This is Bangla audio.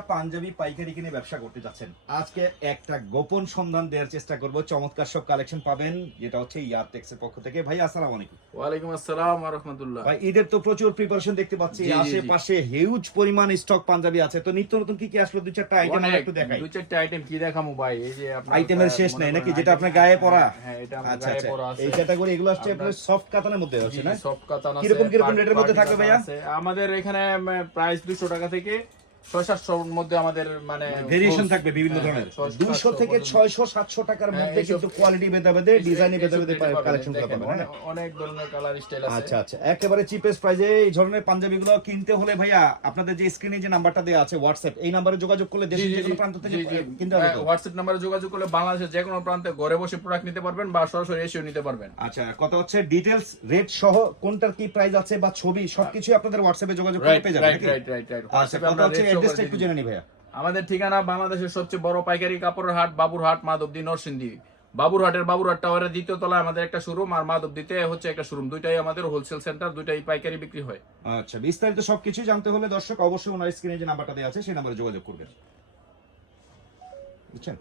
পাঞ্জাবি পাইকারি কিনে ব্যবসা করতে যাচ্ছেন, আজকে একটা গোপন সন্ধান দেওয়ার চেষ্টা করব। চমৎকার সব কালেকশন পাবেন, যেটা হচ্ছে ইয়ারটেক্সের পক্ষ থেকে। ভাই আসসালামু আলাইকুম। ওয়ালাইকুম আসসালাম ওয়া রাহমাতুল্লাহ। ভাই ঈদের তো প্রচুর প্রিপারেশন দেখতে পাচ্ছি, জি, জি, জি। আশেপাশে হিউজ পরিমাণ স্টক পাঞ্জাবি আছে। তো নিত্য নতুন কি কি আসলো, দুই চারটা আইটেম আমরা একটু দেখাই। দুই চারটা আইটেম কি দেখামু ভাই? এই যে আপনার আইটেমের শেষ মনে নাই করেন নাকি, যেটা আপনার item- গায়ে পরা? হ্যাঁ, এটা আমার আচ্ছা গায়ে আচ্ছা, পরা আছে। এই ক্যাটাগরি এগুলো হচ্ছে আপনার সফট কাতানের মধ্যে আছে না? সব কাতান আছে। কিরকম রেটের মধ্যে থাকবে ভাইয়া? আমাদের এখানে প্রাইস 200 টাকা থেকে 600-700 এর মধ্যে আমাদের মানে ভেরিয়েশন থাকবে বিভিন্ন হ্যাঁ, ধরনের। 600, 200 থেকে 600 700 টাকার হ্যাঁ, মধ্যে এইসব- কিন্তু কোয়ালিটি ভেদে ভেদে ডিজাইনে ভেদে ভেদে এইসব কালেকশন দেখেন, করতে পারবেন। অনেক ধরনের কালার স্টাইল আছে। আচ্ছা আচ্ছা, একেবারে চিপেস্ট প্রাইসে এই ধরনের পাঞ্জাবিগুলো কিনতে হলে ভাইয়া আপনাদের যে স্ক্রিনে যে নাম্বারটা দেওয়া আছে হোয়াটসঅ্যাপ, এই নাম্বারে যোগাযোগ করলে দেশের যে কোনো প্রান্ত থেকে কিনতে হবে তো? হোয়াটসঅ্যাপ নাম্বারে যোগাযোগ করলে বাংলাদেশের যে কোনো প্রান্তে ঘরে বসে প্রোডাক্ট নিতে পারবেন বা সরাসরি এসেও নিতে পারবেন। আচ্ছা, কথা হচ্ছে ডিটেইলস, রেট সহ কোনটার কি প্রাইস আছে বা ছবি সবকিছু আপনাদের হোয়াটসঅ্যাপে যোগাযোগ করে পেয়ে যাবেন নাকি? আচ্ছা, কথা হচ্ছে অ্যাড্রেসটা একটু জেনে নি ভাইয়া। আমাদের ঠিকানা বাংলাদেশের সবচেয়ে বড় পাইকারি কাপড়ের হাট বাবুরহাট, মাধবদী, নরসিংদী। বাবুরহাট টাওয়ারের দ্বিতীয় তলায় আমাদের একটা শোরুম, আর মাধবদীতে হচ্ছে একটা শোরুম। দুইটাই আমাদের হোলসেল সেন্টার, দুইটাই পাইকারি বিক্রি হয়। আচ্ছা, বিস্তারিত সবকিছু জানতে হলে দর্শক অবশ্যই ওনার স্ক্রিনে যে নাম্বারটা দেওয়া আছে সেই নাম্বারে যোগাযোগ করবেন, বুঝছেন?